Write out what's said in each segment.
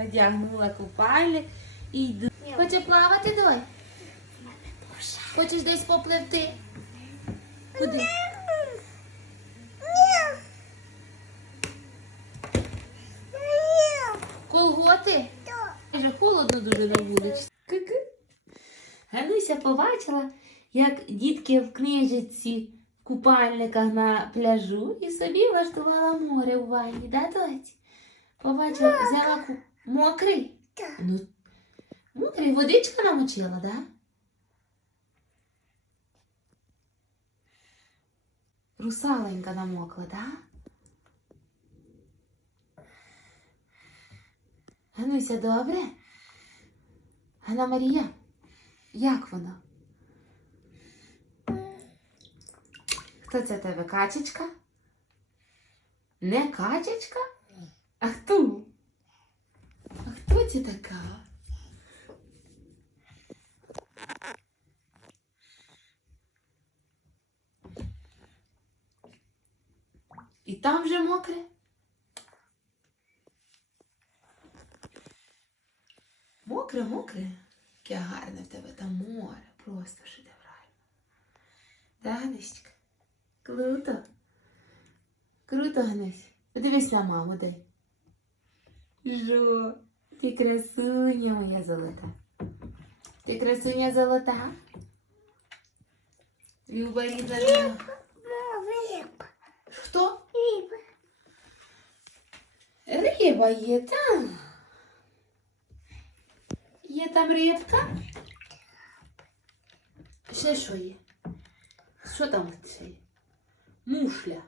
Одягнула купальник і йду. Хоче плавати, давай? Хочеш десь попливти? Куди? Колготи? Каже, холодно дуже на вулиці. Гануся побачила, як дітки в книжиці в купальниках на пляжу і собі влаштувала море у ванні, да, доць? Побачила, взяла ку... мокрий? Ну, мокрий, водичка намочила, да? Русаленька намокла, да? Гануся, добре? Ганна Марія, як воно? Хто це тебе? Качечка? Не качечка? А хто? Це така? І там вже мокре? Мокре, мокре. Яке гарне в тебе там море, просто шедеврально. Да, Гануська? Круто. Круто, Ганусь. Подивись на маму, дай. Жо, ти красуня моя золота. Ти красуня золота. Люба рідна. моя. Хто? Риба є там. Є там рибка? Ще що є? Що там ще є? Мушля.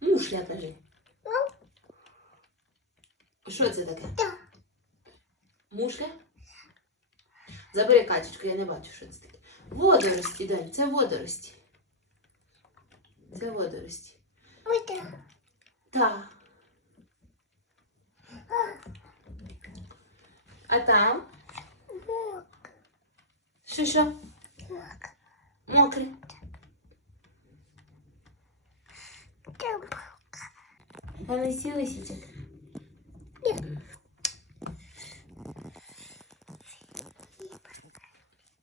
Мушля, кажи. Що це таке? Мушля? Забери качечку, я не бачу, що це таке. Водорості, Дань, це водорості. Це водорості. Так. А там? Що що? Мокре. А не сі лисичок?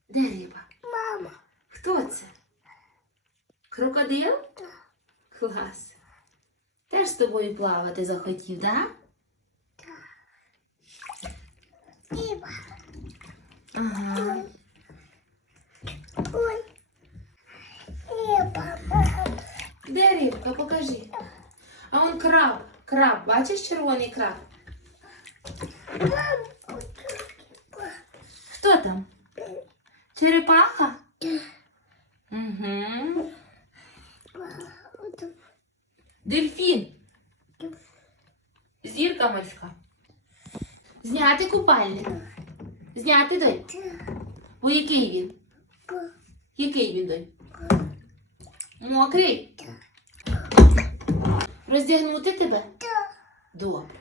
Де риба? Мама. Хто це? Крокодил? Клас. Теж з тобою плавати захотів, да? Риба. Ага. Де рибка? Покажи. А он краб. Краб. Бачиш червоний краб? Хто там? Черепаха? Дельфін. Зірка морська. Зняти купальник. Зняти донь. Бо який він? Який він донь? Мокрий? Роздягнути тебе? Добре.